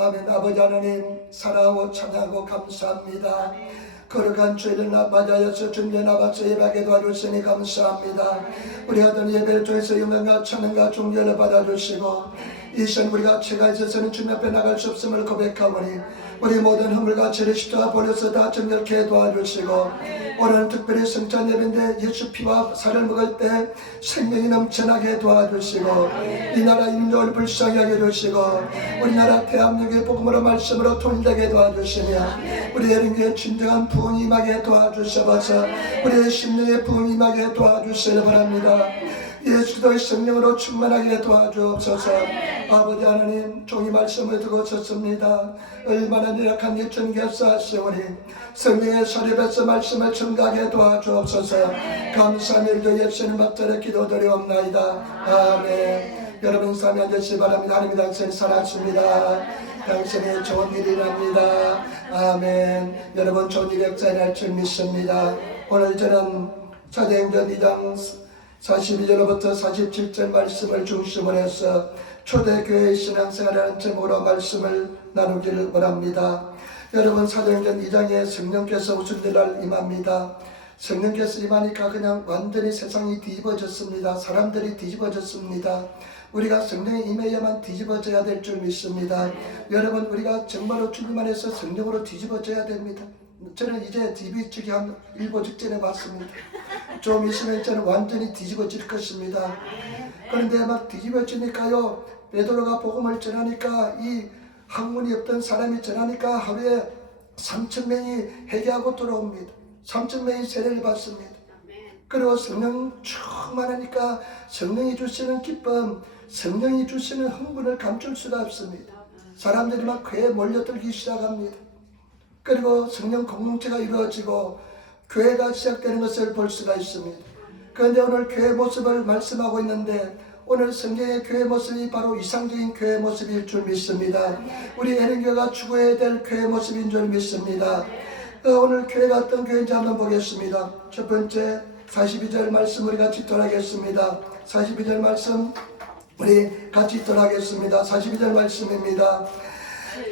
아멘. 아버지 하나님 사랑하고 찬양하고 감사합니다. 거룩한 주일을 맞아여서 준비해 나와서 예배하게 도와주시니 감사합니다. 우리 하던 예배를 통해서 영광과 찬양과 존경을 받아주시고 이 시간 우리가 죄가 있어서는 주님 앞에 나갈 수 없음을 고백하오니 우리 모든 허물과 죄를 십자가 버려서 다 정결케 도와주시고 오늘은 특별히 성찬 예배인데 예수 피와 살을 먹을 때 생명이 넘쳐나게 도와주시고 이 나라 인도를 불쌍히 하게 해주시고 우리나라 대한민국의 복음으로 말씀으로 통일되게 도와주시며 우리 예능교의 진정한 부흥이 임하게 도와주셔서 우리의 심령의 부흥이 임하게 도와주시기 바랍니다. 예수도의 성령으로 충만하게 도와주옵소서. 아버지 하나님 종이 말씀을 듣고 섰습니다. 얼마나 연약한 예천교사시오니 성령의 사립에서 말씀을 증가하게 도와주옵소서. 감사하며 예수님 앞자리 기도드리옵나이다. 아멘. 여러분 삶에 앉으시기 바랍니다. 하나님 당신 살았습니다. 당신의 좋은 일이랍니다. 아멘. 여러분 좋은 일이 역사할 줄 믿습니다. 오늘 저는 사도행전 2장 42절부터 47절 말씀을 중심으로 해서 초대교회의 신앙생활이라는 제목으로 말씀을 나누기를 원합니다. 여러분 사도행전 2장에 성령께서 우순들날 임합니다. 성령께서 임하니까 그냥 완전히 세상이 뒤집어졌습니다. 사람들이 뒤집어졌습니다. 우리가 성령에 임해야만 뒤집어져야 될 줄 믿습니다. 여러분 우리가 정말로 주님 안에서 성령으로 뒤집어져야 됩니다. 저는 이제 DB축이 한 일보 직전에 왔습니다. 좀 있으면 저는 완전히 뒤집어질 것입니다. 그런데 막 뒤집어지니까요, 베드로가 복음을 전하니까 이 학문이 없던 사람이 전하니까 하루에 3,000명이 회개하고 돌아옵니다. 3,000명이 세례를 받습니다. 그리고 성령 충만하니까 성령이 주시는 기쁨, 성령이 주시는 흥분을 감출 수가 없습니다. 사람들이 막 교회에 몰려들기 시작합니다. 그리고 성령 공동체가 이루어지고 교회가 시작되는 것을 볼 수가 있습니다. 그런데 오늘 교회 모습을 말씀하고 있는데 오늘 성경의 교회 모습이 바로 이상적인 교회 모습일 줄 믿습니다. 우리 애린교가 추구해야 될 교회 모습인 줄 믿습니다. 오늘 교회가 어떤 교회인지 한번 보겠습니다. 첫 번째 42절 말씀 우리 같이 돌아가겠습니다. 42절 말씀 우리 같이 돌아가겠습니다. 42절 말씀입니다.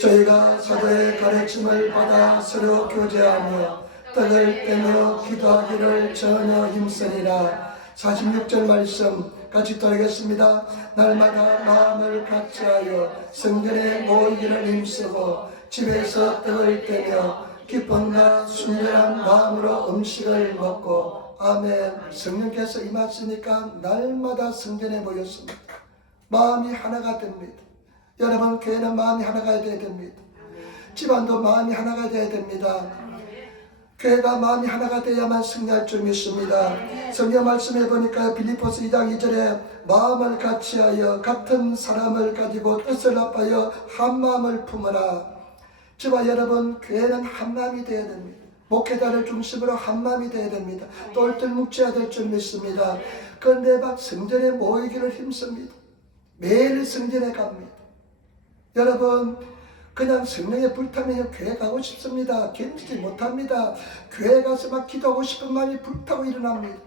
저희가 사도의 가르침을 받아 서로 교제하며 떡을 떼며 기도하기를 전혀 힘쓰리라. 46절 말씀 같이 따르겠습니다. 날마다 마음을 같이하여 성전에 모이기를 힘쓰고 집에서 떡을 떼며 기쁨과 순전한 마음으로 음식을 먹고 아멘. 성령께서 임하시니까 날마다 성전에 모였습니다. 마음이 하나가 됩니다. 여러분 교회는 마음이 하나가 되어야 됩니다. 집안도 마음이 하나가 되어야 됩니다. 교회가 마음이 하나가 되어야만 승리할 줄 믿습니다. 성경 말씀해 보니까 빌립보서 2장 2절에 마음을 같이하여 같은 사람을 가지고 뜻을 합하여 한 마음을 품으라. 저와 여러분 교회는 한 마음이 되어야 됩니다. 목회자를 중심으로 한 마음이 되어야 됩니다. 똘똘 뭉쳐야 될 줄 믿습니다. 그런데 막 성전에 모이기를 힘씁니다. 매일 성전에 갑니다. 여러분 그냥 성령에 불타면 교회 가고 싶습니다. 견디지 못합니다. 교회 가서 막 기도하고 싶은 마음이 불타고 일어납니다.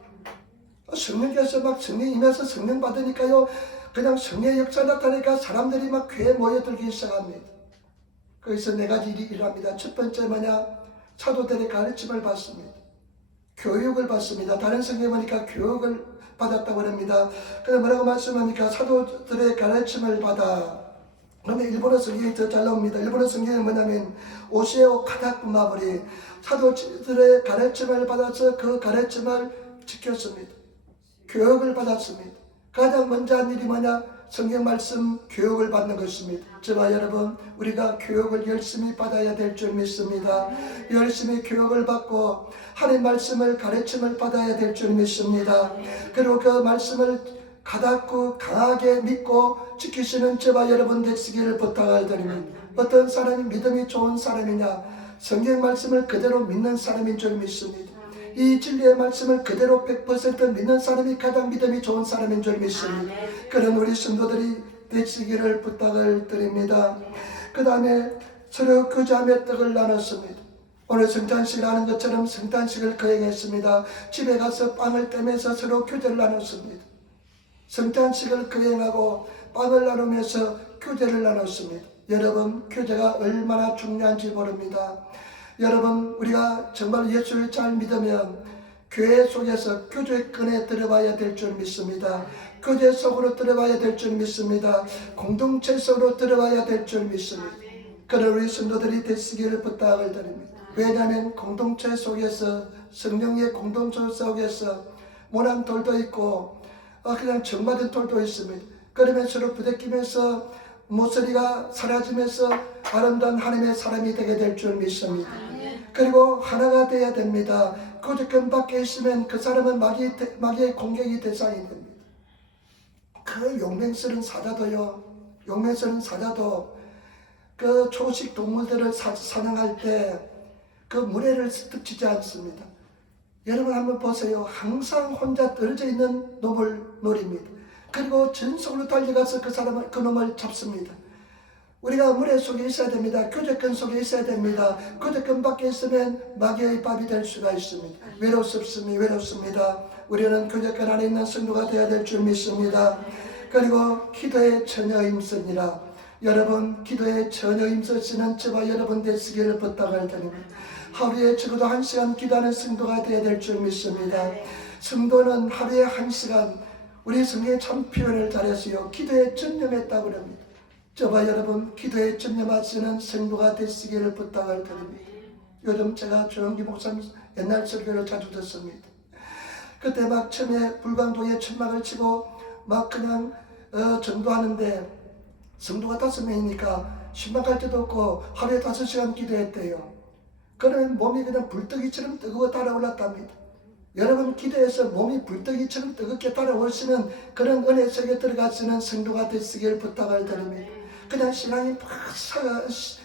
성령께서 막 성령 임해서 성령 받으니까요 그냥 성령의 역사 나타나니까 사람들이 막 교회에 모여들기 시작합니다. 거기서 네 가지 일이 일어납니다. 첫 번째 뭐냐? 사도들의 가르침을 받습니다. 교육을 받습니다. 다른 성경에 보니까 교육을 받았다고 합니다. 그런데 뭐라고 말씀합니까? 사도들의 가르침을 받아. 그런데 일본어 성경이 더 잘 나옵니다. 일본어 성경은 뭐냐면 오세오 카다쿠마버리 사도들의 가르침을 받아서 그 가르침을 지켰습니다. 교육을 받았습니다. 가장 먼저 한 일이 뭐냐? 성경 말씀 교육을 받는 것입니다. 저와 여러분 우리가 교육을 열심히 받아야 될 줄 믿습니다. 열심히 교육을 받고 하나님 말씀을 가르침을 받아야 될 줄 믿습니다. 그리고 그 말씀을 가닿고 강하게 믿고 지키시는 저와 여러분 되시기를 부탁을 드립니다. 어떤 사람이 믿음이 좋은 사람이냐? 성경 말씀을 그대로 믿는 사람인 줄 믿습니다. 이 진리의 말씀을 그대로 100% 믿는 사람이 가장 믿음이 좋은 사람인 줄 믿습니다. 그런 우리 성도들이 되시기를 부탁을 드립니다. 그 다음에 서로 교제하며 떡을 나눴습니다. 오늘 성탄식을 하는 것처럼 성탄식을 거행했습니다. 집에 가서 빵을 떼면서 서로 교제를 나눴습니다. 성탄식을 거행하고 빵을 나누면서 교제를 나눴습니다. 여러분, 교제가 얼마나 중요한지 모릅니다. 여러분, 우리가 정말 예수를 잘 믿으면 교회 속에서 교제권에 들어봐야 될 줄 믿습니다. 교제 속으로 들어봐야 될 줄 믿습니다. 공동체 속으로 들어봐야 될 줄 믿습니다. 그런 우리 성도들이 되시기를 부탁을 드립니다. 왜냐하면 공동체 속에서, 성령의 공동체 속에서 모난 돌도 있고 그냥 정맞은 돌도 있습니다. 그러면 서로 부대끼면서 모서리가 사라지면서 아름다운 하나님의 사람이 되게 될 줄 믿습니다. 그리고 하나가 되어야 됩니다. 교제권 밖에 있으면 그 사람은 마귀의 공격의 대상이 됩니다. 그 용맹스러운 사자도요, 용맹스러운 사자도 그 초식 동물들을 사냥할 때 그 무례를 득치지 않습니다. 여러분 한번 보세요. 항상 혼자 떨어져 있는 놈을 노립니다. 그리고 전속으로 달려가서 그 놈을 잡습니다. 우리가 무례 속에 있어야 됩니다. 교제권 속에 있어야 됩니다. 교제권 밖에 있으면 마귀의 밥이 될 수가 있습니다. 외롭습니다. 우리는 교제권 안에 있는 성도가 되어야 될 줄 믿습니다. 그리고 기도에 전혀 힘쓰니라. 여러분, 기도에 전혀 힘쓰시는 저와 여러분 되시기를 부탁을 드립니다. 하루에 적어도 1시간 기도하는 성도가 되어야 될 줄 믿습니다. 성도는 하루에 1시간, 우리 성경에 참 표현을 잘했어요. 기도에 전념했다고 합니다. 저와 여러분, 기도에 전념하시는 성도가 되시기를 부탁을 드립니다. 요즘 제가 조영기 목사님 옛날 설교를 자주 듣습니다. 그때 막 처음에 불광동에 천막을 치고 막 그냥 전도하는데 성도가 5명이니까 신방갈 때도 없고 하루에 5시간 기도했대요. 그러면 몸이 그냥 불떡이처럼 뜨거워 달아올랐답니다. 여러분, 기도해서 몸이 불떡이처럼 뜨겁게 달아오시는 그런 은혜 속에 들어가시는 성도가 되시길 부탁을 드립니다. 그냥 신앙이 막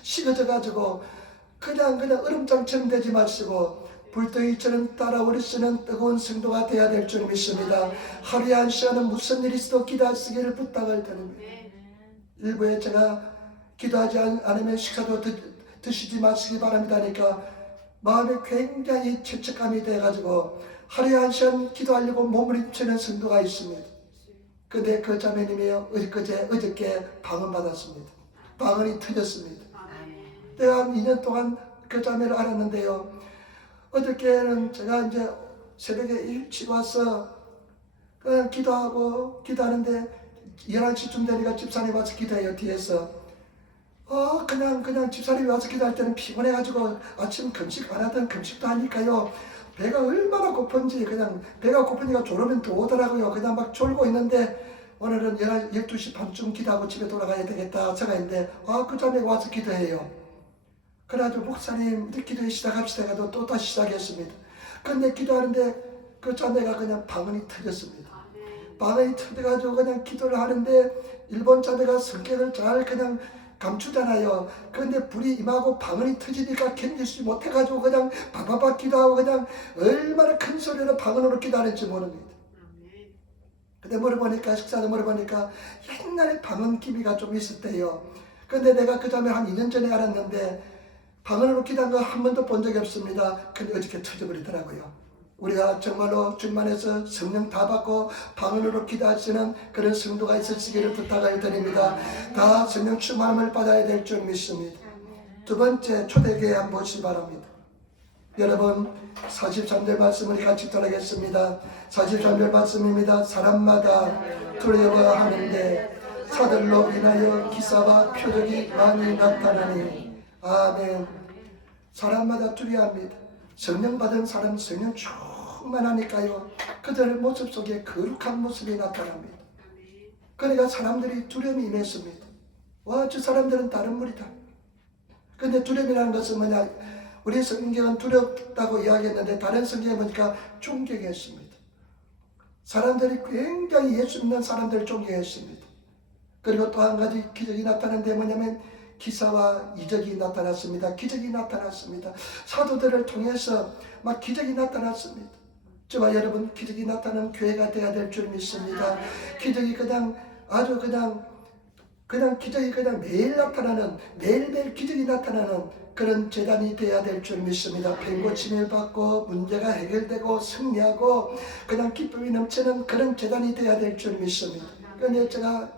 식어져가지고 그냥 얼음장처럼 되지 마시고 불덩이처럼 따라오르시는 뜨거운 성도가 되어야 될 줄 믿습니다. 하루에 1시간은 무슨 일이 있어도 기도하시기를 부탁을 드립니다. 일부에 제가 기도하지 않으면 식사도 드시지 마시기 바랍니다니까 마음에 굉장히 죄책감이 돼가지고 하루에 1시간 기도하려고 몸을 입히는 성도가 있습니다. 근데 그 자매님이 어저께 방언받았습니다. 방언이 터졌습니다. 내가 한 2년 동안 그 자매를 알았는데요. 어저께는 제가 이제 새벽에 일찍 와서 그냥 기도하는데 11시쯤 되니까 집사람이 와서 기도해요. 뒤에서 그냥 집사람이 와서 기도할 때는 피곤해가지고 아침 금식 안 하던 금식도 하니까요. 배가 얼마나 고픈지 그냥 배가 고프니까 졸으면 또 오더라고요. 그냥 막 졸고 있는데 오늘은 12시 반쯤 기도하고 집에 돌아가야 되겠다 생각했는데 그 자매가 와서 기도해요. 그래가지고 목사님 우리 기도에 시작합시다 해도 또 다시 시작했습니다. 근데 기도하는데 그 자매가 그냥 방언이 터졌습니다. 방언이 터져가지고 그냥 기도를 하는데 일본 자매가 성격을 잘 그냥 감추잖아요. 그런데 불이 임하고 방언이 터지니까 견디지 못해가지고 그냥 바바박 기도하고 그냥 얼마나 큰 소리로 방언으로 기도하는지 모릅니다. 근데 물어보니까 식사도 물어보니까 옛날에 방언 기미가 좀 있었대요. 근데 내가 그 다음에 한 2년 전에 알았는데 방언으로 기도한 거 한 번도 본 적이 없습니다. 근데 어저께 터져버리더라고요. 우리가 정말로 주만에서 성령 다 받고 방언으로 기도하시는 그런 성도가 있으시기를 부탁을 드립니다. 다 성령 충만함을 받아야 될 줄 믿습니다. 두 번째, 초대교회 한번 보시기 바랍니다. 여러분 43절 말씀을 같이 따르겠습니다. 43절 말씀입니다. 사람마다 두려워하는데 사들로 인하여 기사와 표적이 많이 나타나니. 아멘. 사람마다 두려워합니다. 성령 받은 사람 성령 충만하니까요. 그들의 모습 속에 거룩한 모습이 나타납니다. 그러니까 사람들이 두려움이 임했습니다. 저 사람들은 다른 물이다. 근데 두려움이라는 것은 뭐냐? 우리 성경은 두렵다고 이야기했는데 다른 성경에 보니까 존경했습니다. 사람들이 굉장히 예수 믿는 사람들을 존경했습니다. 그리고 또 한 가지 기적이 나타났는데 뭐냐면 기사와 이적이 나타났습니다. 기적이 나타났습니다. 사도들을 통해서 막 기적이 나타났습니다. 저와 여러분 기적이 나타나는 교회가 되어야 될 줄 믿습니다. 기적이 아주 기적이 매일 나타나는 매일매일 기적이 나타나는 그런 재단이 되어야 될 줄 믿습니다. 병고침을 받고 문제가 해결되고 승리하고 기쁨이 넘치는 그런 재단이 되어야 될 줄 믿습니다. 그런데 제가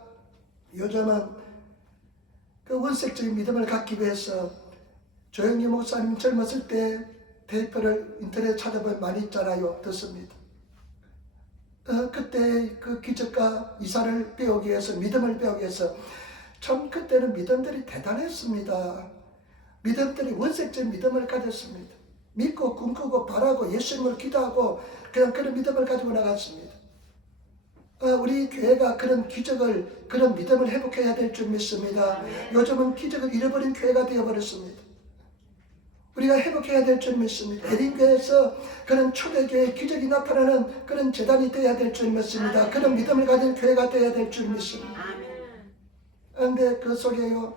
요즘은 그 원색적인 믿음을 갖기 위해서 조영기 목사님 젊었을 때 테이프를 인터넷 찾아보면 많이 있잖아요. 듣습니다. 그때 그 기적과 이사를 배우기 위해서, 믿음을 배우기 위해서 참 그때는 믿음들이 대단했습니다. 믿음들이 원색적인 믿음을 가졌습니다. 믿고 꿈꾸고 바라고 예수님을 기도하고 그냥 그런 믿음을 가지고 나갔습니다. 우리 교회가 그런 기적을, 그런 믿음을 회복해야 될 줄 믿습니다. 요즘은 기적을 잃어버린 교회가 되어버렸습니다. 우리가 회복해야 될 줄 믿습니다. 에린교회에서 그런 초대교회 기적이 나타나는 그런 재단이 되어야 될 줄 믿습니다. 그런 믿음을 가진 교회가 되어야 될 줄 믿습니다. 그런데 그 속에요,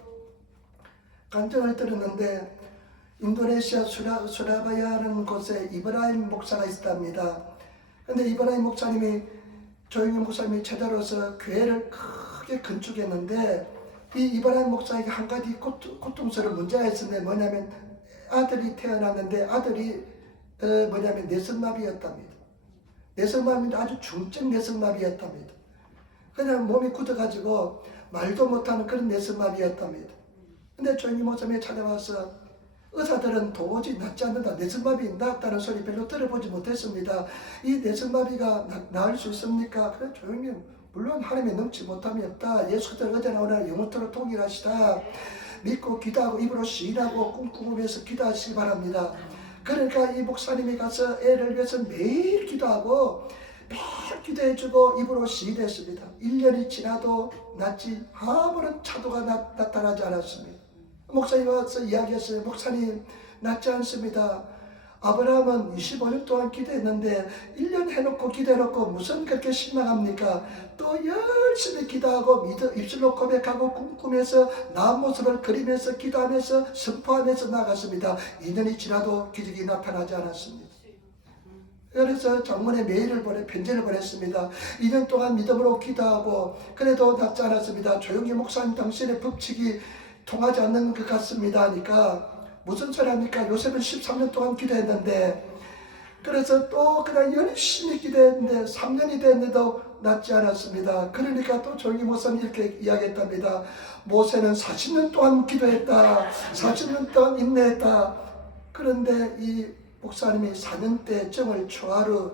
간증을 들었는데 인도네시아 수라바야라는 곳에 이브라임 목사가 있답니다. 그런데 이브라임 목사님이, 조영기 목사님이 제자로서 교회를 크게 건축했는데 이 이브라임 목사에게 한 가지 고통스러운 문제가 있었는데 뭐냐면 아들이 태어났는데 아들이 내성마비였답니다. 내성마비인데 아주 중증 내성마비였답니다. 그냥 몸이 굳어가지고 말도 못하는 그런 내성마비였답니다. 근데 조영기 목사님이 찾아와서 의사들은 도저히 낫지 않는다, 내성마비 낫다는 소리 별로 들어보지 못했습니다. 이 내성마비가 나을 수 있습니까? 그래, 조영기, 물론 하나님의 넘치 못함이 없다. 예수께서 어제나 오늘 영원토록 동일하시다. 믿고 기도하고 입으로 시인하고 꿈꾸면서 기도하시기 바랍니다. 그러니까 이 목사님이 가서 애를 위해서 매일 기도하고 매일 기도해주고 입으로 시인했습니다. 1년이 지나도 낫지 아무런 차도가 나타나지 않았습니다. 목사님이 와서 이야기했어요. 목사님, 낫지 않습니다. 아브라함은 25년 동안 기도했는데 1년 해놓고 기도해놓고 무슨 그렇게 실망합니까? 또 열심히 기도하고 입술로 고백하고 꿈꾸면서 나은 모습을 그리면서 기도하면서 선포하면서 나갔습니다. 2년이 지나도 기적이 나타나지 않았습니다. 그래서 장문에 메일을 편지를 보냈습니다. 2년 동안 믿음으로 기도하고 그래도 낫지 않았습니다. 조영기 목사님, 당신의 법칙이 통하지 않는 것 같습니다 하니까 무슨 소리 합니까? 요셉은 13년 동안 기도했는데, 그래서 또 그냥 열심히 기도했는데 3년이 됐는데도 낫지 않았습니다. 그러니까 또 조영기 목사님 이렇게 이야기했답니다. 모세는 40년 동안 기도했다, 40년 동안 인내했다. 그런데 이 목사님이 4년 때 정을 초하루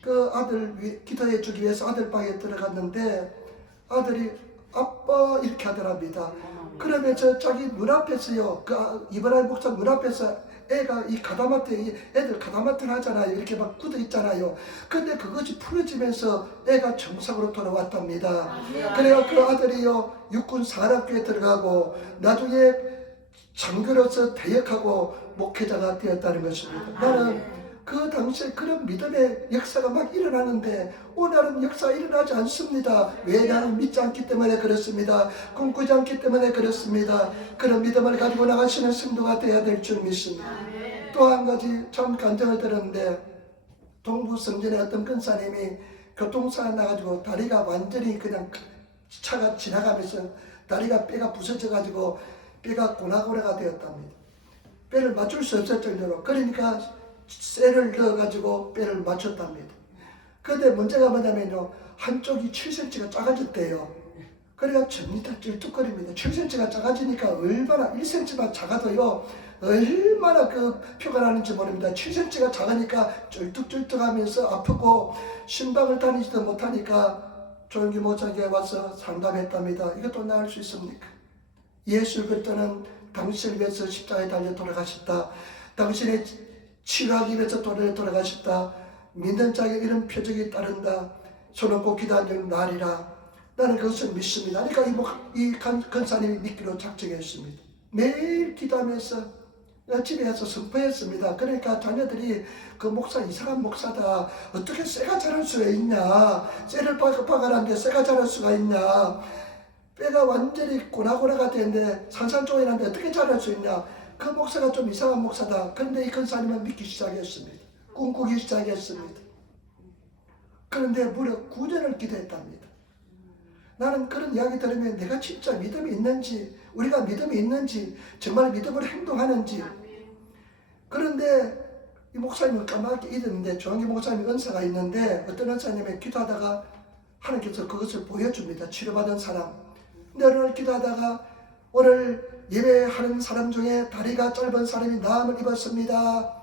그 아들 기도해 주기 위해서 아들 방에 들어갔는데 아들이 아빠 이렇게 하더랍니다. 그러면서 자기 눈앞에서요, 그 이브라임 목사 눈앞에서 애가 이 가다마트, 애들 가다마트를 하잖아요. 이렇게 막 굳어 있잖아요. 근데 그것이 풀어지면서 애가 정상으로 돌아왔답니다. 그래요, 그 아들이요, 육군 사학교에 들어가고 나중에 장교로서 대역하고 목회자가 되었다는 것입니다. 나는 그 당시에 그런 믿음의 역사가 막 일어나는데 오늘은 역사가 일어나지 않습니다. 왜? 나는 믿지 않기 때문에 그렇습니다. 꿈꾸지 않기 때문에 그렇습니다. 그런 믿음을 가지고 나가시는 성도가 되어야 될 줄 믿습니다. 또 한 가지 참 간증을 들었는데 동부 성전의 어떤 근사님이 교통사고 나가지고 다리가 완전히 그냥 차가 지나가면서 다리가 뼈가 부서져가지고 뼈가 고나고래가 되었답니다. 뼈를 맞출 수 없을 정도로. 그러니까 쇠를 넣어가지고 뼈를 맞췄답니다. 그런데 문제가 뭐냐면요, 한쪽이 7cm가 작아졌대요. 그래가 점이 다 쩔뚝거립니다. 7cm가 작아지니까 얼마나 1cm만 작아도요 얼마나 그 표가 나는지 모릅니다. 7cm가 작으니까 쩔뚝쩔뚝하면서 아프고 신방을 다니지도 못하니까 조영기 목사에게 와서 상담했답니다. 이것도 나을 수 있습니까? 예수 그리스도는 당신을 위해서 십자가에 달려 돌아가셨다. 당신의 치료하기 위해서 돌아가셨다. 믿는 자에게 이런 표적이 따른다. 손을 꼭 기도하는 날이라. 나는 그것을 믿습니다. 그러니까 이 권사님이 믿기로 작정했습니다. 매일 기도하면서 집에 가서 선포했습니다. 그러니까 자녀들이 그 목사 이상한 목사다. 어떻게 쇠가 자랄 수가 있냐. 쇠를 박아놨는데 쇠가 자랄 수가 있냐. 뼈가 완전히 고나고나가 되는데 산산조각이 났는데 어떻게 자랄 수 있냐. 그 목사가 좀 이상한 목사다. 그런데 이 권사님은 믿기 시작했습니다. 꿈꾸기 시작했습니다. 그런데 무려 9년을 기도했답니다. 나는 그런 이야기 들으면 내가 진짜 믿음이 있는지, 우리가 믿음이 있는지, 정말 믿음으로 행동하는지. 그런데 이 목사님은 까맣게 잊었는데 조영기 목사님 은사가 있는데 어떤 은사님이 기도하다가 하나님께서 그것을 보여줍니다. 치료받은 사람. 오늘 기도하다가 오늘 예배하는 사람 중에 다리가 짧은 사람이 나음을 입었습니다.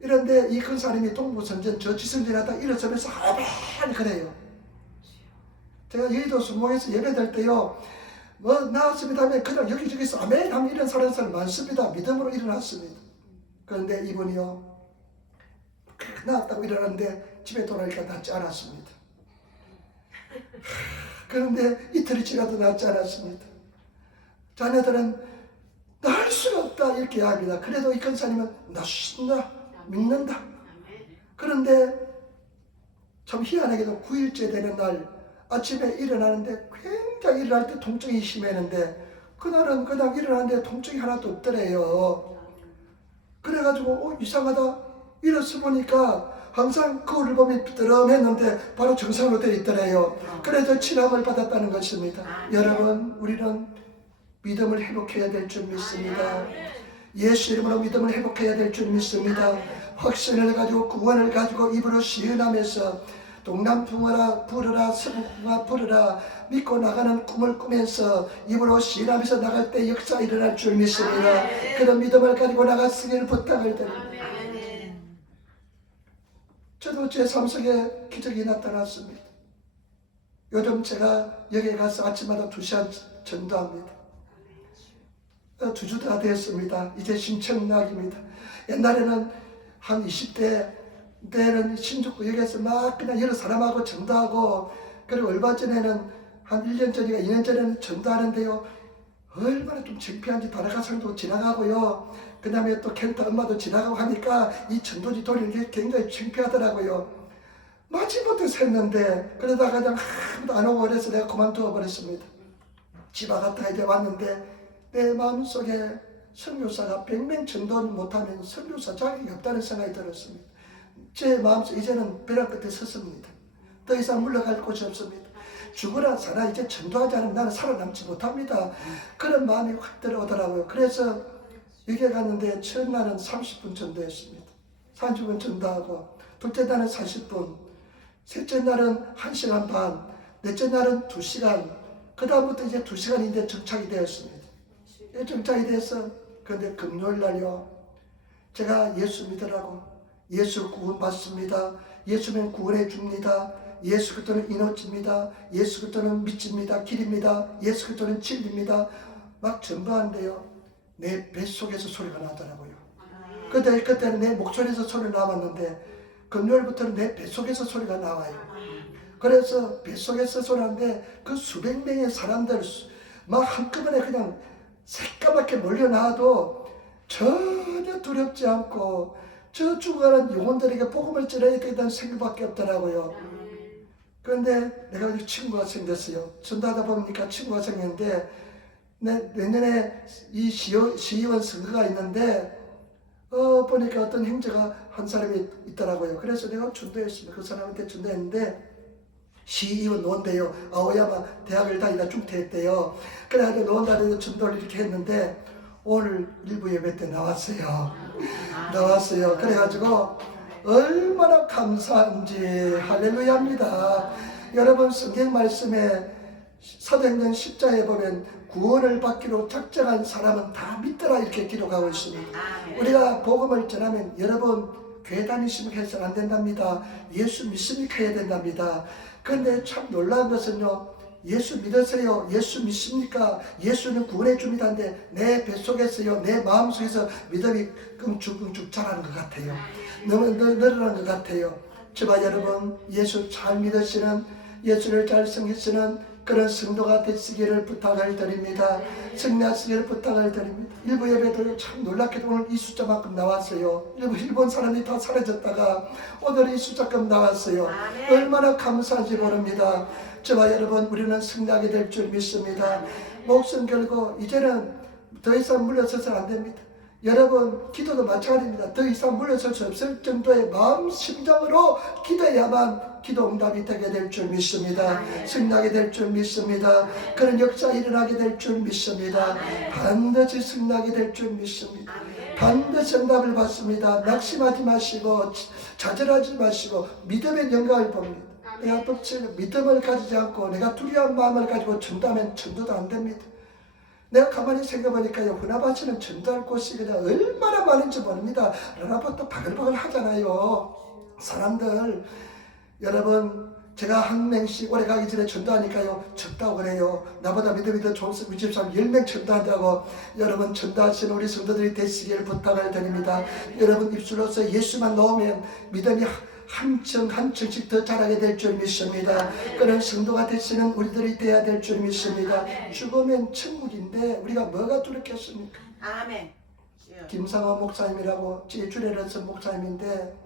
이런데 이 큰 사람이 동부선전 저 지성전하다 일어서면서 아멘 그래요. 제가 여의도 순목에서 예배될 때요, 뭐 나왔습니다 하면 그냥 여기저기서 아멘 하면 이런 사람 많습니다. 믿음으로 일어났습니다. 그런데 이분이요, 나왔다고 일어났는데 집에 돌아오니까 낫지 않았습니다. 그런데 이틀이 지나도 낫지 않았습니다. 자녀들은 날 수가 없다 이렇게 합니다. 그래도 이 권사님은 낫신다, 믿는다. 그런데 참 희한하게도 9일째 되는 날 아침에 일어나는데 굉장히 일어날 때 통증이 심했는데 그날은 그냥 일어나는데 통증이 하나도 없더래요. 그래가지고 이상하다. 일어서 보니까 항상 거울을 보면 비드름했는데 바로 정상으로 되어 있더래요. 그래서 치료를 받았다는 것입니다. 여러분, 우리는 믿음을 회복해야 될 줄 믿습니다. 예수 이름으로 믿음을 회복해야 될 줄 믿습니다. 확신을 가지고 구원을 가지고 입으로 시연하면서 동남풍어라 부르라 서북풍아 부르라 믿고 나가는 꿈을 꾸면서 입으로 시연하면서 나갈 때 역사 일어날 줄 믿습니다. 그런 믿음을 가지고 나가시기를 부탁을 드립니다. 저도 제 삶 속에 기적이 나타났습니다. 요즘 제가 여기에 가서 아침마다 2시간 전도합니다. 2주 다 됐습니다. 이제 신청락입니다. 옛날에는 한 20대 때는 신주구역에서 막 그냥 여러 사람하고 전도하고, 그리고 얼마 전에는 한 1년 전인가 2년 전에는 전도하는데요, 얼마나 좀 창피한지 다락가상도 지나가고요, 그 다음에 또 켄타 엄마도 지나가고 하니까 이 전도지 돌리는 게 굉장히 창피하더라고요. 마지못해서 했는데 그러다가 그냥 아무도 안 오고 그래서 내가 그만두어 버렸습니다. 집 아갔다가 이제 왔는데 내 마음속에 선교사가 100명 전도는 못하면 선교사 자격이 없다는 생각이 들었습니다. 제 마음속 이제는 벼랑 끝에 섰습니다. 더 이상 물러갈 곳이 없습니다. 죽으나 살아 이제 전도하지 않으면 나는 살아남지 못합니다. 그런 마음이 확 들어오더라고요. 그래서 여기에 갔는데 첫날은 30분 전도했습니다. 30분 전도하고, 둘째 날은 40분, 셋째 날은 1시간 반, 넷째 날은 2시간, 그 다음부터 이제 2시간이 이제 정착이 되었습니다. 정착이 돼서, 그런데 금요일 날요, 제가 예수 믿으라고, 예수 구원 받습니다. 예수는 구원해 줍니다. 예수 그리스도는 인어집니다. 예수 그리스도는 믿습니다. 길입니다. 예수 그리스도는 진리입니다. 막 전도하는데요, 내 뱃속에서 소리가 나더라고요. 그때는 내 목소리에서 소리가 나왔는데 금요일부터는 내 뱃속에서 소리가 나와요. 그래서 뱃속에서 소리 나는데 그 수백 명의 사람들 막 한꺼번에 그냥 새까맣게 몰려나와도 전혀 두렵지 않고 저 죽어가는 영혼들에게 복음을 전해야 되겠다는 생각밖에 없더라고요. 그런데 내가 친구가 생겼어요. 전도하다 보니까 친구가 생겼는데 내년에 이 시의원 선거가 있는데 보니까 어떤 형제가 한 사람이 있더라고요. 그래서 내가 전도했습니다. 그 사람한테 전도했는데 시의원 논대요. 아오야마 대학을 다니다 중퇴했대요. 그래가지고 논다리에서 전도를 이렇게 했는데 오늘 일부 예배 때 나왔어요. 그래가지고 얼마나 감사한지 할렐루야입니다. 여러분, 성경 말씀에 사도행전 10장에 보면 구원을 받기로 작정한 사람은 다 믿더라 이렇게 기록하고 있습니다. 우리가 복음을 전하면 여러분 교회 다니시면 해서 안 된답니다. 예수 믿습니까 해야 된답니다. 그런데 참 놀라운 것은요, 예수 믿으세요, 예수 믿습니까, 예수는 구원해 줍니다 하는데 내 뱃속에서요, 내 마음속에서 믿음이 끙쭉끙쭉 자라는 것 같아요. 너무 늘어나는 것 같아요. 저와 여러분, 예수 잘 믿으시는, 예수를 잘 섬기시는 그런 성도가 되시기를 부탁을 드립니다. 승리하시기를 부탁을 드립니다. 일부 예배도 참 놀랍게도 오늘 이 숫자만큼 나왔어요. 일본 사람이 다 사라졌다가 오늘 이 숫자만큼 나왔어요. 얼마나 감사한지 모릅니다. 저와 여러분, 우리는 승리하게 될 줄 믿습니다. 목숨 걸고 이제는 더 이상 물러서서는 안 됩니다. 여러분, 기도도 마찬가지입니다. 더 이상 물러설 수 없을 정도의 마음 심정으로 기도해야만 기도 응답이 되게 될 줄 믿습니다. 승리하게 될 줄 믿습니다. 그런 역사 일어나게 될 줄 믿습니다. 반드시 승리하게 될 줄 믿습니다. 반드시 응답을 받습니다. 낙심하지 마시고 좌절하지 마시고 믿음의 영광을 봅니다. 내가 믿음을 가지지 않고 내가 두려운 마음을 가지고 전도하면 전도도 안 됩니다. 내가 가만히 생각해보니까요, 후나바치는 전도할 곳이 그냥 얼마나 많은지 모릅니다. 라라포도 바글바글 하잖아요. 사람들, 여러분, 제가 한 명씩 오래 가기 전에 전도하니까요, 적다고 그래요. 나보다 믿음이 더 좋은 우리 집사람 10명 전도한다고. 여러분, 전도하시는 우리 성도들이 되시길 부탁을 드립니다. 여러분 입술로서 예수만 넣으면 믿음이 한 층씩 더 자라게 될 줄 믿습니다. 그런 성도가 되시는 우리들이 돼야 될 줄 믿습니다. 죽으면 천국인데 우리가 뭐가 두렵겠습니까? 아멘. 김상원 목사님이라고 제주례에서 목사님인데,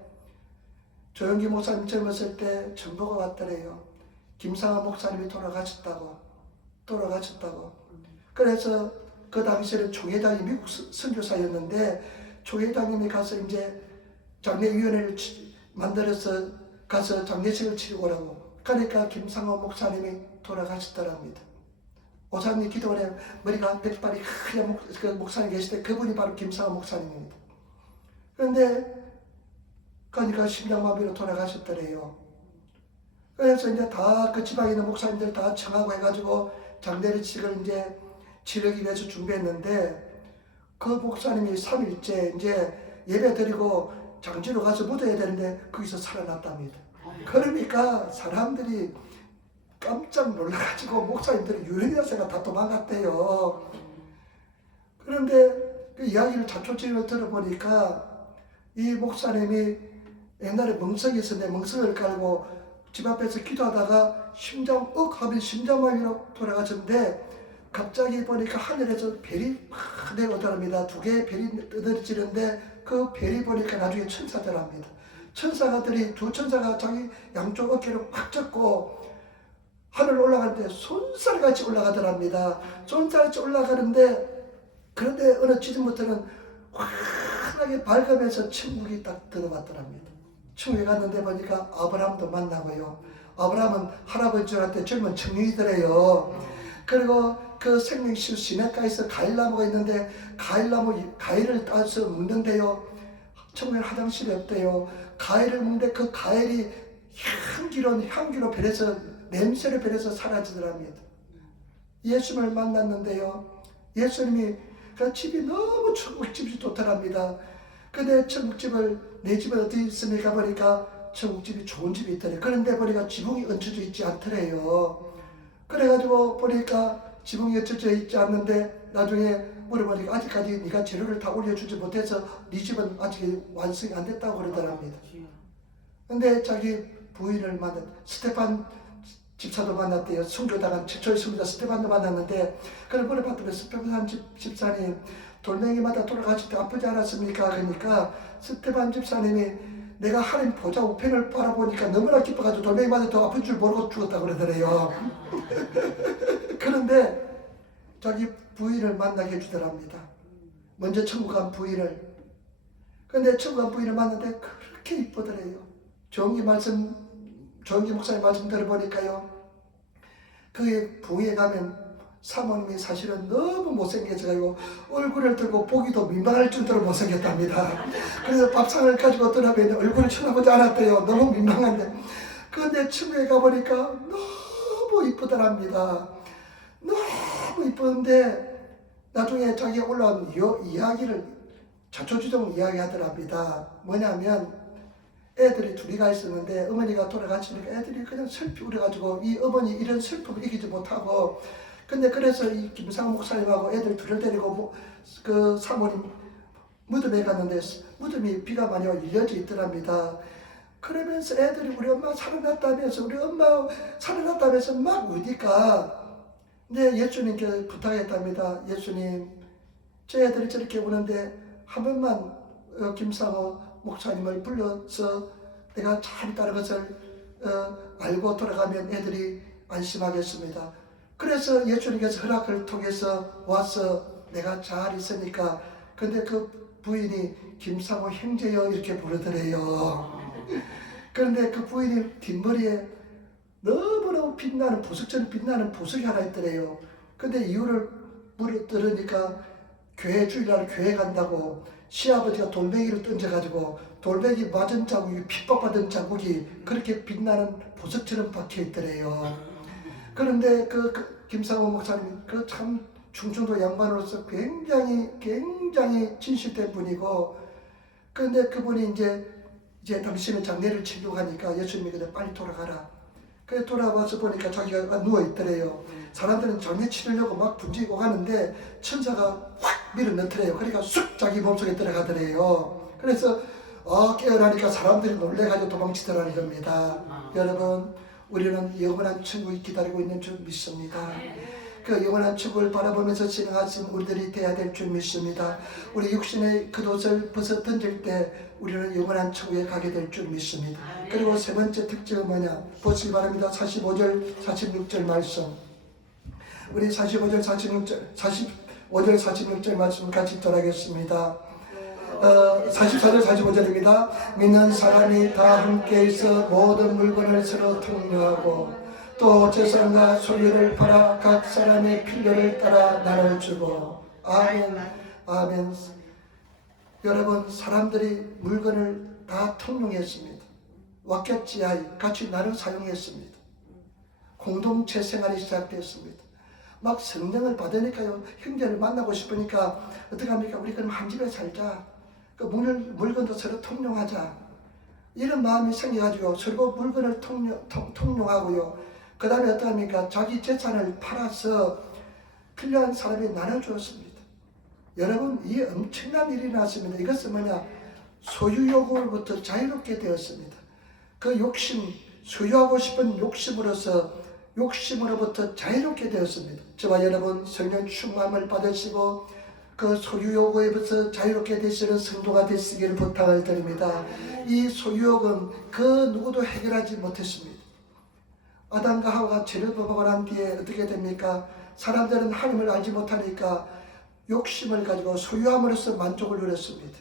조영기 목사님 젊었을 때 정보가 왔더래요. 김상원 목사님이 돌아가셨다고. 그래서 그 당시에는 총회장이 미국 선교사였는데, 총회장님이 가서 이제 장례위원회를 만들어서 가서 장례식을 치르고 오라고. 그러니까 김상원 목사님이 돌아가셨더랍니다. 오사님 기도원에 머리가 백발이 하얀 그 목사님 계실 때 그분이 바로 김상원 목사님입니다. 그런데 그러니까 심장마비로 돌아가셨더래요. 그래서 이제 다 그 지방에 있는 목사님들 다 청하고 해가지고 장례식을 이제 치르기 위해서 준비했는데, 그 목사님이 3일째 이제 예배 드리고 장지로 가서 묻어야 되는데 거기서 살아났답니다. 그러니까 사람들이 깜짝 놀라가지고 목사님들이 유혈자세가 다 도망갔대요. 그런데 그 이야기를 자초지를 들어보니까 이 목사님이 옛날에 멍석이 있었는데 멍석을 깔고 집 앞에서 기도하다가 심장 하면 심장마비로 돌아가셨는데, 갑자기 보니까 하늘에서 별이 확 내려오더랍니다. 2개의 별이 떨어지는데 그 별이 보니까 나중에 천사들합니다. 천사들이 두 천사가 자기 양쪽 어깨를 확 잡고 하늘 올라가는데 손살같이 올라가더랍니다. 손살같이 올라가는데, 그런데 어느 지점부터는 환하게 밝으면서 천국이 딱 들어왔더랍니다. 천국에 갔는데 보니까 아브라함도 만나고요. 아브라함은 할아버지한테 젊은 청년이더래요. 그리고 그 생명실 시냇가에서 과일나무가 있는데 과일을 따서 먹는데요, 천국에 화장실이 없대요. 과일을 먹는데 그 과일이 향기로 변해서, 냄새를 변해서 사라지더랍니다. 예수님을 만났는데요, 예수님이 그 집이 너무 천국집이 좋더랍니다. 근데 천국집을, 내 집은 어디 있습니까 보니까 천국집이 좋은 집이 있더래요. 그런데 보니까 지붕이 얹혀져 있지 않더래요. 그래가지고 보니까 지붕이 얹혀져 있지 않는데, 나중에 물어보니까 아직까지 네가 재료를 다 올려주지 못해서 네 집은 아직 완성이 안 됐다고 그러더랍니다. 근데 자기 부인을 만났, 스테판 집사도 만났대요. 순교당한 최초의 순교자 스테판도 만났는데, 그걸 물어봤더니 스테판 집사님, 돌멩이마다 돌아가실 때 아프지 않았습니까? 그러니까 스테판 집사님이 내가 하나님 보좌 우편을 바라보니까 너무나 기뻐가지고 돌멩이마다 더 아픈 줄 모르고 죽었다고 그러더래요. 그런데 자기 부인을 만나게 해주더랍니다. 먼저 천국 간 부인을. 근데 천국 간 부인을 만났는데 그렇게 이쁘더래요. 조영기 목사님 말씀 들어보니까요, 그 부에 가면 사모님이 사실은 너무 못생겨져가지고 얼굴을 들고 보기도 민망할 정도로 못생겼답니다. 그래서 밥상을 가지고 들어가면 얼굴을 쳐다보지 않았대요. 너무 민망한데. 그런데 천국에 가보니까 너무 이쁘더랍니다. 너무 이쁘는데 나중에 자기가 올라온 이야기를 자초지종 이야기하더랍니다. 뭐냐면, 애들이 둘이가 있었는데 어머니가 돌아가시니까 애들이 그냥 슬피 울어가지고 이 어머니 이런 슬픔을 이기지 못하고, 근데 그래서 이 김상원 목사님하고 애들 둘을 데리고 그 사모님 무덤에 갔는데 무덤이 비가 많이 와 일려져 있더랍니다. 그러면서 애들이 우리 엄마 살아났다면서 막 우니까, 근데 예수님께 부탁했답니다. 예수님, 저 애들이 저렇게 우는데 한 번만 김상호 목사님을 불러서 내가 잘 있다는 것을 알고 돌아가면 애들이 안심하겠습니다. 그래서 예수님께서 허락을 통해서 와서 내가 잘 있으니까, 근데 그 부인이 김상호 형제여 이렇게 부르더래요. 그런데 그 부인이 뒷머리에 너무너무 빛나는 보석처럼 빛나는 보석이 하나 있더래요. 근데 이유를 들으니까 교회 주일날 교회 간다고, 시아버지가 돌멩이를 던져가지고 돌멩이 맞은 자국이 핍박받은 자국이 그렇게 빛나는 보석처럼 박혀있더래요. 그런데 그 김상호 목사님 그 참 충청도 양반으로서 굉장히 진실된 분이고, 그런데 그분이 이제 당신의 장례를 치려고 하니까 예수님이 그래 빨리 돌아가라. 그래 돌아와서 보니까 자기가 누워있더래요. 사람들은 장례 치르려고 막 분지고 가는데 천사가 확 밀어넣더래요. 그러니까 쑥 자기 몸속에 들어가더래요. 그래서 깨어나니까 사람들이 놀래가지고 도망치더라는 겁니다. 여러분, 우리는 영원한 천국이 기다리고 있는 줄 믿습니다. 그 영원한 천국을 바라보면서 진행하신 우리들이 돼야 될 줄 믿습니다. 우리 육신의 겉옷을 벗어 던질 때 우리는 영원한 천국에 가게 될 줄 믿습니다. 그리고 세 번째 특징은 뭐냐? 보시기 바랍니다. 45절 46절 말씀. 우리 45절 46절 말씀 같이 전하겠습니다. 44절 45절입니다. 믿는 사람이 다 함께 있어 모든 물건을 서로 통용하고 또 재산과 소유를 팔아 각 사람의 필요를 따라 나눠주고. 아멘. 아멘. 여러분, 사람들이 물건을 다 통용했습니다. 왁격지하에 같이 나눠 사용했습니다. 공동체 생활이 시작됐습니다. 막 성령을 받으니까요, 형제를 만나고 싶으니까 어떻게 합니까? 우리 그럼 한 집에 살자. 그 물건도 서로 통용하자. 이런 마음이 생겨가지고 서로 물건을 통용하고요. 그 다음에 어떻게 합니까? 자기 재산을 팔아서 필요한 사람이 나눠주었습니다. 여러분, 이 엄청난 일이 났습니다. 이것은 뭐냐? 소유욕으로부터 자유롭게 되었습니다. 그 욕심, 소유하고 싶은 욕심으로부터 자유롭게 되었습니다. 저와 여러분, 성령 충만함을 받으시고 그 소유욕에서 자유롭게 되시는 성도가 되시기를 부탁을 드립니다. 이 소유욕은 그 누구도 해결하지 못했습니다. 아담과 하와가 죄를 범하고 난 뒤에 어떻게 됩니까? 사람들은 하나님을 알지 못하니까 욕심을 가지고 소유함으로써 만족을 누렸습니다.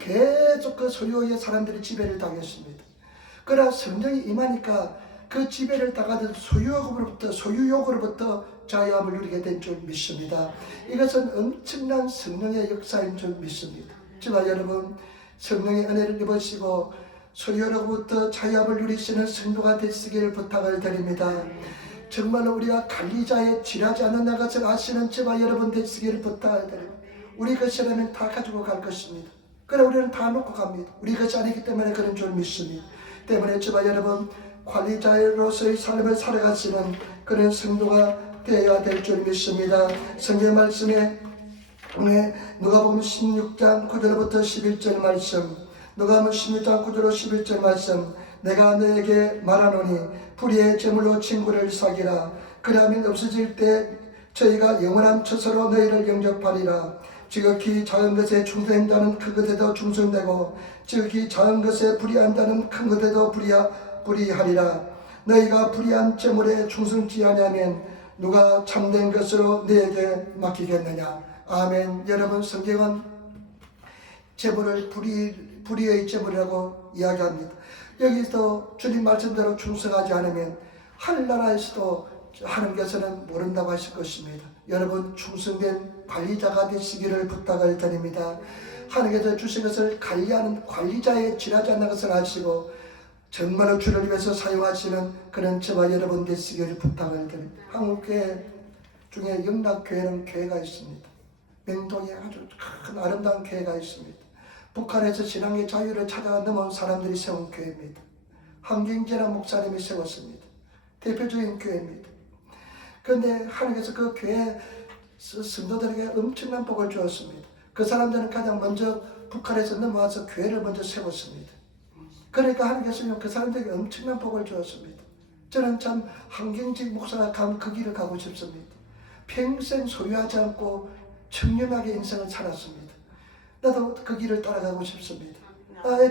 계속 그 소유욕에 사람들이 지배를 당했습니다. 그러나 성령이 임하니까 그 지배를 당하던 소유욕으로부터 자유함을 누리게 된 줄 믿습니다. 이것은 엄청난 성령의 역사인 줄 믿습니다. 저와 여러분, 성령의 은혜를 입으시고 소유로부터 자유함을 누리시는 성도가 되시기를 부탁을 드립니다. 정말로 우리가 관리자에 지나지 않는다는 것을 아시는 저와 여러분 되시기를 부탁을 드립니다. 우리 것이라면 다 가지고 갈 것입니다. 그래 우리는 다 놓고 갑니다. 우리 것이 아니기 때문에 그런 줄 믿습니다. 때문에 저와 여러분, 관리자로서의 삶을 살아가시는 그런 성도가 되어야 될 줄 믿습니다. 성경 말씀에 누가복음 16장 9절부터 11절 말씀, 누가복음 16장 9절로 11절 말씀, 내가 너에게 말하노니 불의의 제물로 친구를 사귀라. 그리하면 없어질 때 저희가 영원한 처소로 너희를 영접하리라. 지극히 작은 것에 충성한 자는 큰 것에도 충성되고 지극히 작은 것에 불의한 자는 큰 것에도 불의하리라. 너희가 불의한 제물에 충성치 아니하면 누가 참된 것으로 너에게 맡기겠느냐. 아멘. 여러분, 성경은 제물을 불의의 제물이라고 이야기합니다. 여기서 주님 말씀대로 충성하지 않으면 하늘나라에서도 하나님께서는 모른다고 하실 것입니다. 여러분, 충성된 관리자가 되시기를 부탁을 드립니다. 하나님께서 주신 것을 관리하는 관리자에 지나지 않는 것을 아시고 정말로 주를 위해서 사용하시는 그런 저와 여러분 되시기를 부탁을 드립니다. 한국교회 중에 영락교회는 교회가 있습니다. 명동에 아주 큰 아름다운 교회가 있습니다. 북한에서 신앙의 자유를 찾아 넘어온 사람들이 세운 교회입니다. 한경재라는 목사님이 세웠습니다. 대표적인 교회입니다. 그런데 하나님께서 그 교회 성도들에게 엄청난 복을 주었습니다. 그 사람들은 가장 먼저 북한에서 넘어와서 교회를 먼저 세웠습니다. 그러니까 하나님께서는 그 사람들에게 엄청난 복을 주었습니다. 저는 참 한경재 목사가 간 그 길을 가고 싶습니다. 평생 소유하지 않고 청렴하게 인생을 살았습니다. 나도 그 길을 따라가고 싶습니다.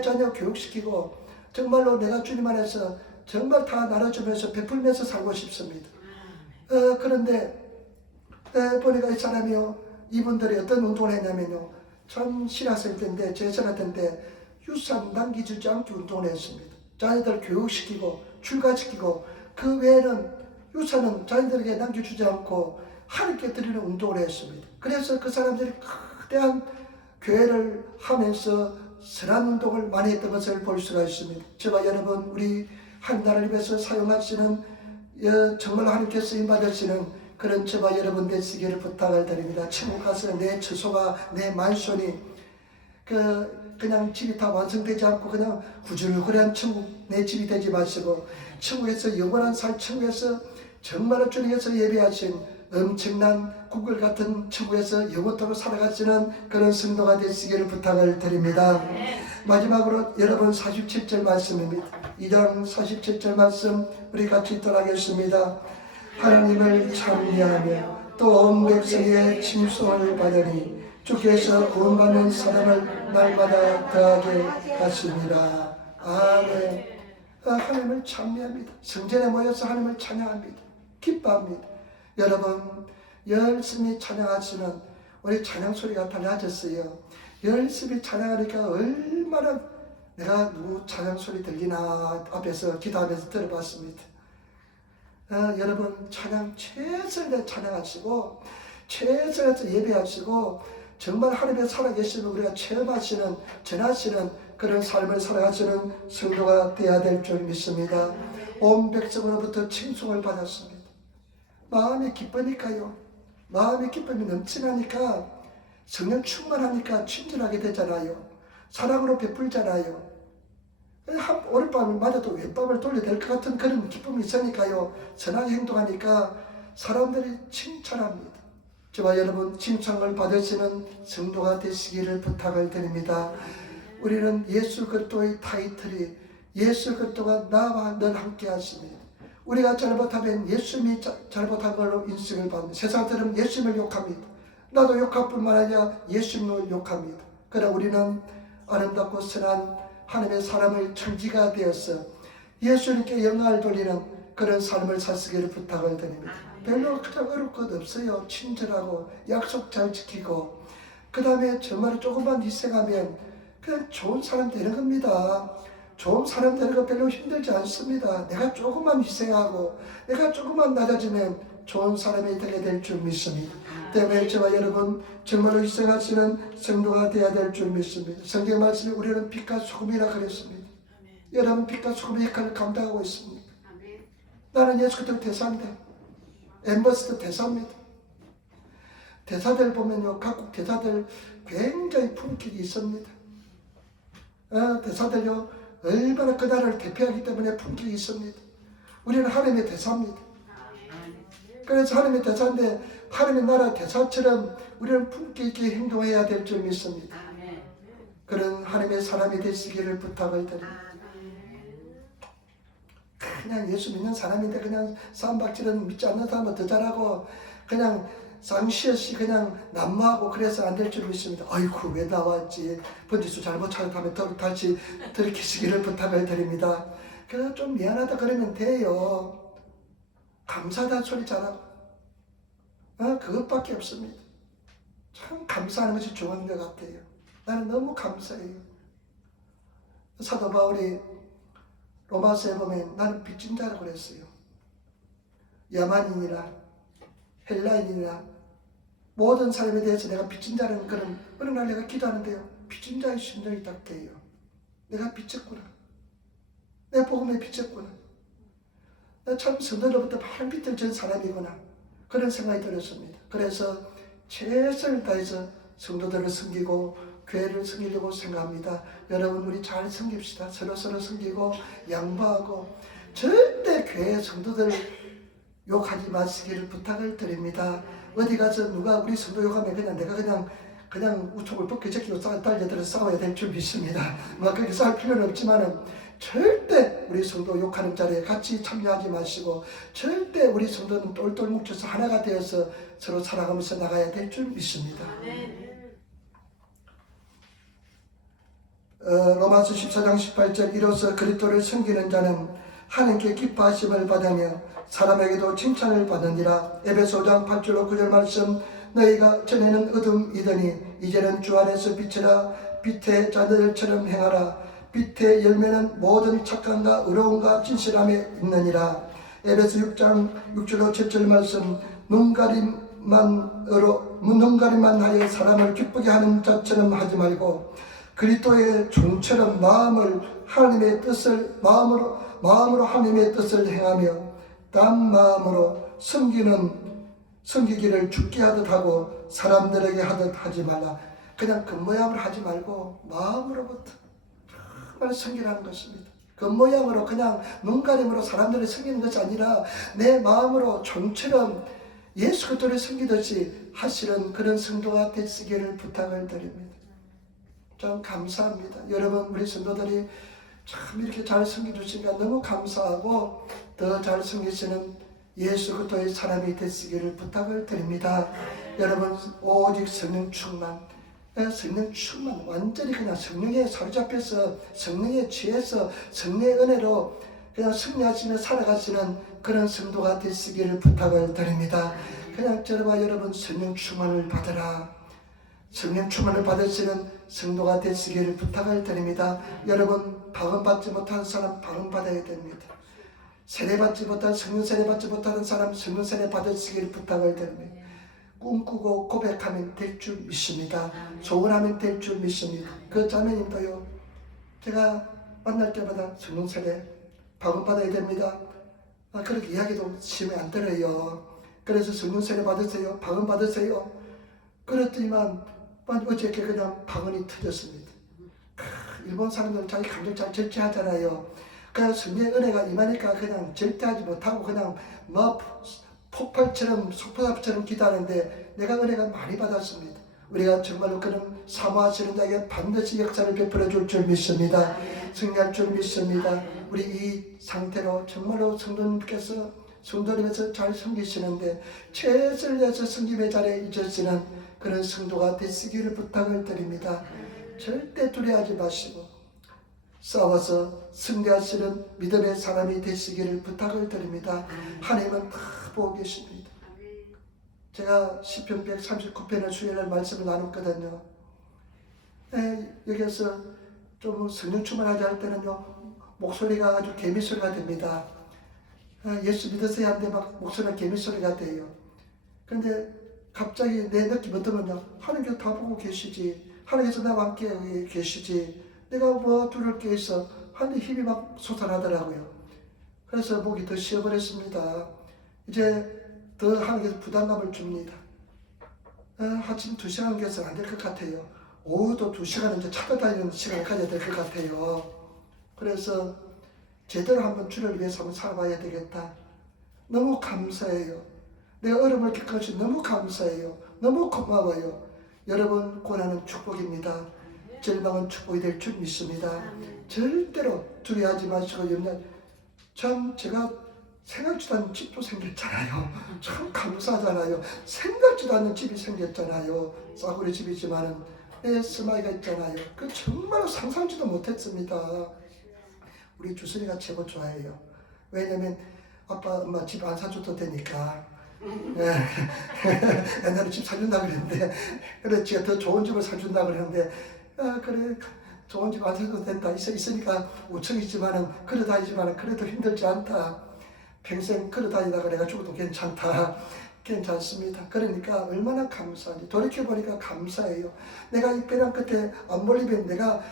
자녀 교육시키고 정말로 내가 주님 안에서 정말 다 나눠주면서 베풀면서 살고 싶습니다. 그런데 보니까 이 사람이요, 이분들이 어떤 운동을 했냐면요, 전 신학생 때인데 제선 때인데 유산 남기주지 않게 운동을 했습니다. 자녀들 교육시키고 출가시키고 그 외에는 유산은 자녀들에게 남겨주지 않고 하나님께 드리는 운동을 했습니다. 그래서 그 사람들이 거대한 교회를 하면서 선한 운동을 많이 했던 것을 볼 수가 있습니다. 저와 여러분, 우리 한 나라를 위해서 사용하시는 정말 하나님께 쓰임 받으시는 그런 저와 여러분 되시기를 부탁을 드립니다. 천국 가서 내 처소가 내 만손이 그냥 집이 다 완성되지 않고 그냥 구질구리한 천국 내 집이 되지 마시고 천국에서 영원한 살, 천국에서 정말로 주님께서 예배하신 엄청난 국을 같은 천국에서 영원토록 살아가시는 그런 성도가 되시기를 부탁을 드립니다. 마지막으로 여러분 47절 말씀입니다. 2장 47절 말씀 우리 같이 읽도록하겠습니다. 하나님을 찬미하며 또 온 백성의 칭송을 받으니 주께서 구원받는 사람을 날마다 더하게 하십니다. 아멘. 하나님을 찬미합니다. 성전에 모여서 하나님을 찬양합니다. 기뻐합니다. 여러분 열심히 찬양하시는 우리 찬양 소리가 달라졌어요. 열심히 찬양하니까 얼마나 내가 누구 찬양 소리 들리나 앞에서 기도하면서 들어봤습니다. 여러분 찬양 최선을 다해 찬양하시고 최선을 다해 예배하시고 정말 하나님의 살아계시는 우리가 체험하시는 전하시는 그런 삶을 살아가시는 성도가 되어야 될 줄 믿습니다. 온 백성으로부터 칭송을 받았습니다. 마음이 기쁘니까요. 마음이 기쁨이 넘치나니까 성령 충만하니까 친절하게 되잖아요. 사랑으로 베풀잖아요. 오랫밤을 맞아도 왼밤을 돌려야 될 것 같은 그런 기쁨이 있으니까요. 선하게 행동하니까 사람들이 칭찬합니다. 저와 여러분 칭찬을 받으시는 성도가 되시기를 부탁을 드립니다. 우리는 예수 그리스도의 타이틀이 예수 그리스도가 나와 늘 함께 하십니다. 우리가 잘못하면 예수님이 잘못한 걸로 인식을 받는 세상들은 예수님을 욕합니다. 나도 욕할 뿐만 아니라 예수님을 욕합니다. 그러나 우리는 아름답고 선한 하나님의 사람의 천지가 되어서 예수님께 영광을 돌리는 그런 삶을 사시기를 부탁을 드립니다. 별로 그냥 어려울 것 없어요. 친절하고 약속 잘 지키고 그 다음에 정말 조금만 희생하면 그냥 좋은 사람 되는 겁니다. 좋은 사람 되는 거 별로 힘들지 않습니다. 내가 조금만 희생하고 내가 조금만 낮아지면 좋은 사람이 되게 될 줄 믿습니다. 때문에 저와 여러분 정말로 희생하시는 성도가 되어야 될 줄 믿습니다. 성경 말씀에 우리는 빛과 소금이라 그랬습니다. 여러분 빛과 소금의 역할을 감당하고 있습니다. 나는 예수 그리스도 대사입니다. 엠버스도 대사입니다. 대사들 보면요 각국 대사들 굉장히 품격이 있습니다. 대사들요 얼마나 그 나라를 대표하기 때문에 품격이 있습니다. 우리는 하나님의 대사입니다. 그래서 하나님의 대사인데 하나님의 나라 대사처럼 우리는 품격 있게 행동해야 될 줄 믿습니다. 그런 하나님의 사람이 되시기를 부탁을 드립니다. 그냥 예수 믿는 사람인데 그냥 싸움박질은 믿지 않는 사람은 더 잘하고 그냥 상시없이 그냥 난무하고 그래서 안 될 줄 믿습니다. 아이고 왜 나왔지 번지수 잘못 찾아가면 다시 들키시기를 부탁을 드립니다. 그래서 좀 미안하다 그러면 돼요. 감사하다 소리 잘하고 그것밖에 없습니다. 참 감사하는 것이 좋은 것 같아요. 나는 너무 감사해요. 사도 바울이 로마서에 보면 나는 빚진 자라고 그랬어요. 야만인이나 헬라인이나 모든 사람에 대해서 내가 빚진 자라는 그런 어느 날 내가 기도하는데요. 빚진 자의 심정이 딱 돼요. 내가 빚졌구나. 내 복음에 빚졌구나. 나 참 성도로부터 바른 빚을 진 사람이구나. 그런 생각이 들었습니다. 그래서 최선을 다해서 성도들을 섬기고 교회를 섬기려고 생각합니다. 여러분 우리 잘 섬깁시다. 서로 섬기고 양보하고 절대 교회 성도들 욕하지 마시기를 부탁을 드립니다. 어디 가서 누가 우리 성도 욕하면 내가 그냥 우총을 벗겨 제끼고 달려들어서 싸워야 될 줄 믿습니다. 그렇게 싸울 필요는 없지만은 절대 우리 성도 욕하는 자리에 같이 참여하지 마시고 절대 우리 성도는 똘똘 뭉쳐서 하나가 되어서 서로 살아가면서 나가야 될 줄 믿습니다. 로마서 14장 18절 이로써 그리스도를 섬기는 자는 하나님께 기뻐하심을 받으며 사람에게도 칭찬을 받으니라. 에베소 5장 8절 9절 말씀 너희가 전에는 어둠이더니 이제는 주 안에서 빛이라. 빛의 자들처럼 행하라. 빛의 열매는 모든 착함과 의로움과 진실함에 있느니라. 에베소 6장 6절 7절 말씀 눈 가린 눈가림만 하여 사람을 기쁘게 하는 자처럼 하지 말고 그리스도의 종처럼 마음으로 하나님의 뜻을 행하며 딴 마음으로 섬기기를 죽게 하듯 하고 사람들에게 하듯 하지 말라. 그냥 겉모양으로 하지 말고 마음으로부터 정말 섬기라는 것입니다. 겉모양으로 그냥 눈가림으로 사람들을 섬기는 것이 아니라 내 마음으로 종처럼 예수 그리스도를 섬기듯이 하시는 그런 성도가 되시기를 부탁을 드립니다. 좀 감사합니다. 여러분 우리 성도들이 참 이렇게 잘 섬겨주시니까 너무 감사하고 더 잘 섬기시는 예수 그리스도의 사람이 되시기를 부탁을 드립니다. 여러분 오직 성령 충만 완전히 그냥 성령에 사로잡혀서 성령에 취해서 성령의 은혜로 그냥 승리하시며 살아가시는 그런 성도가 되시기를 부탁을 드립니다. 그냥 저와 여러분 성령 충만을 받으라. 성령 충만을 받으시는 성도가 되시기를 부탁을 드립니다. 여러분 방언받지 못하는 사람 방언받아야 됩니다. 세례받지 못한 성령 세례받지 못하는 사람 성령 세례 받으시기를 부탁을 드립니다. 꿈꾸고 고백하면 될 줄 믿습니다. 소원하면 될 줄 믿습니다. 그 자매님도요. 제가 만날 때마다 성령 세례 방언받아야 됩니다. 그렇게 이야기도 심히 안 들어요. 그래서 성령 세례 받으세요. 방언 받으세요. 그랬더니만 어저께 그냥 방언이 터졌습니다. 일본 사람들은 자기 감정 잘 절제하잖아요. 그냥 성령의 은혜가 임하니까 그냥 절제하지 못하고 그냥 뭐 폭발처럼 속보답처럼 기도하는데 내가 은혜가 많이 받았습니다. 우리가 정말로 그런 사모하시는 자에게 반드시 역사를 베풀어 줄 줄 믿습니다. 승리할 줄 믿습니다. 우리 이 상태로 정말로 성도님께서 잘 섬기시는데 최선을 다해서 섬김의 자리에 있으시는 그런 성도가 되시기를 부탁을 드립니다. 절대 두려워하지 마시고 싸워서 승리하시는 믿음의 사람이 되시기를 부탁을 드립니다. 하나님은 다 보고 계십니다. 제가 시편 139편을 수요일날 말씀을 나눴거든요. 여기서 좀 성령 충만하지 할 때는요 목소리가 아주 개미소리가 됩니다. 예수 믿으세요 하는데 막 목소리가 개미소리가 돼요. 그런데 갑자기 내 느낌 어떠면요 하나님께서 다 보고 계시지, 하나님께서 나와 함께 계시지, 내가 뭐 두려울 게 있어, 하나님 힘이 막 솟아나더라고요. 그래서 목이 더 쉬어버렸습니다. 이제 더 하나님께서 부담감을 줍니다. 아침 2시간 계속 안 될 것 같아요. 오후도 2시간 이제 찾아다니는 시간을 가져야 될 것 같아요. 그래서 제대로 한번 주를 위해서 한번 살아봐야 되겠다. 너무 감사해요. 내가 어려움을 겪은 것이 너무 감사해요. 너무 고마워요. 여러분 고난은 축복입니다. 절망은 축복이 될 줄 믿습니다. 절대로 두려워하지 마시고 참 제가 생각지도 않은 집도 생겼잖아요. 참 감사하잖아요. 생각지도 않는 집이 생겼잖아요. 싸구려 집이지만은 스마이가 있잖아요. 그 정말로 상상지도 못했습니다. 우리 주순이가 최고 좋아해요. 왜냐면 아빠 엄마 집 안 사줘도 되니까. 옛날에 집 사준다 그랬는데 그래 제가 더 좋은 집을 사준다 그랬는데 그래 좋은 집 안 사줘도 된다. 있으니까 5층이지만은 걸어 다니지만은 그래도 힘들지 않다. 평생 걸어 다니다가 내가 죽어도 괜찮다. 괜찮습니다. 그러니까 얼마나 감사한지 돌이켜보니까 감사해요. 내가 이 벼랑 끝에 안 몰리면 내가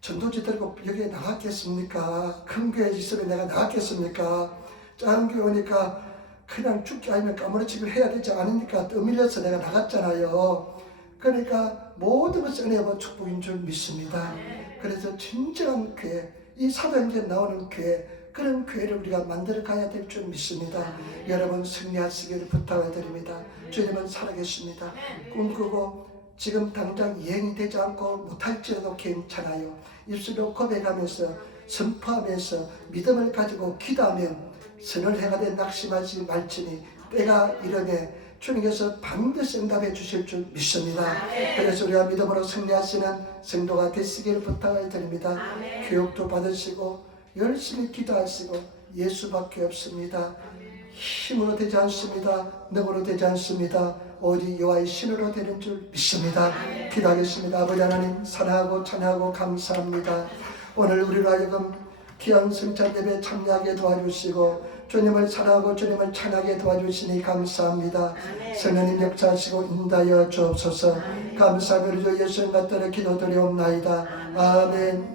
전도지 들고 여기에 나갔겠습니까? 큰 교회 있으면 내가 나갔겠습니까? 작은 교회 오니까 그냥 죽기 아니면 까무러치기를 해야 되지 않으니까 떠밀려서 내가 나갔잖아요. 그러니까 모든 것이 은혜와 축복인 줄 믿습니다. 그래서 진정한 교회, 이 사도행전에 나오는 교회, 그런 교회를 우리가 만들어 가야 될 줄 믿습니다. 여러분 승리하시기를 부탁을 드립니다. 주님은 살아계십니다. 꿈꾸고 지금 당장 이행이 되지 않고 못할지라도 괜찮아요. 입술로 고백하면서 선포하면서 믿음을 가지고 기도하면 선을 행하되 낙심하지 말지니 때가 이르매 주님께서 반드시 응답해 주실 줄 믿습니다. 그래서 우리가 믿음으로 승리하시는 성도가 되시기를 부탁을 드립니다. 교육도 받으시고 열심히 기도하시고 예수밖에 없습니다. 힘으로 되지 않습니다. 능으로 되지 않습니다. 오직 여호와의 신으로 되는 줄 믿습니다. 기도하겠습니다. 아버지 하나님 사랑하고 찬양하고 감사합니다. 오늘 우리로 하여금 귀한 성찬 예배에 참여하게 도와주시고 주님을 사랑하고 주님을 찬양하게 도와주시니 감사합니다. 성령님 역사하시고 인도하여 주옵소서. 감사드리죠. 예수님 받들어 기도드리옵나이다. 아멘.